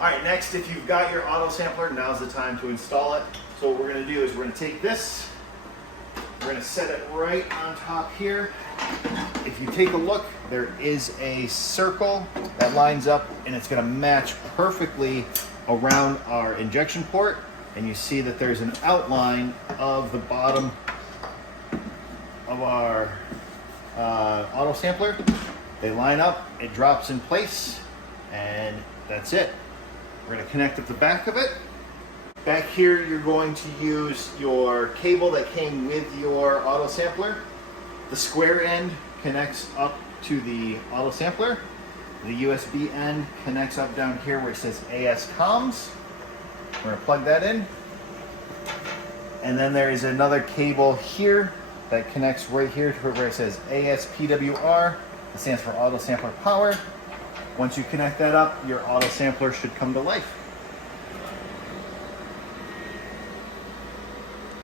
All right, next, if you've got your auto sampler, now's the time to install it. So what we're gonna do is we're gonna take this, we're gonna set it right on top here. If you take a look, there is a circle that lines up and it's gonna match perfectly around our injection port. And you see that there's an outline of the bottom of our auto sampler. They line up, it drops in place, and that's it. We're gonna connect up the back of it. Back here, you're going to use your cable that came with your auto sampler. The square end connects up to the auto sampler. The USB end connects up down here where it says AS comms. We're gonna plug that in. And then there is another cable here that connects right here to where it says ASPWR. It stands for auto sampler power. Once you connect that up, your auto sampler should come to life.